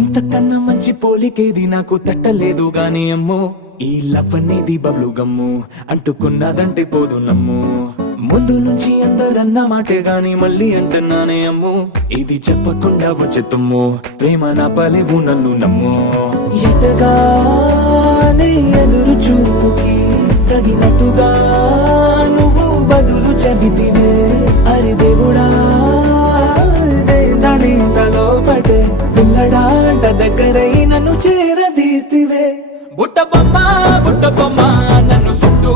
ఇంతకన్నా మంచి పోలికేది నాకు తట్టలేదు గాని అమ్మో, ఈ లవ్ అనేది బబ్లు గమ్ము, అంటుకున్నదంటే పోదు నమ్ము. ముందు నుంచి అందరన్న మాటే గాని మళ్ళీ అంటున్నానే అమ్ము, ఇది చెప్పకుండా వచ్చే తుమ్ము, ప్రేమ నా పలేవు నన్ను నమ్ము. ఎటగానే ఎదురు చూపుకి తగినట్టుగా నువ్వు బదులు చెబితివే, అరే దేవుడా దాని తలో పడే పిల్లడాంట దగ్గరై నన్ను చేరదీస్తివే. బుట్ట బొమ్మ నన్ను చుట్టూ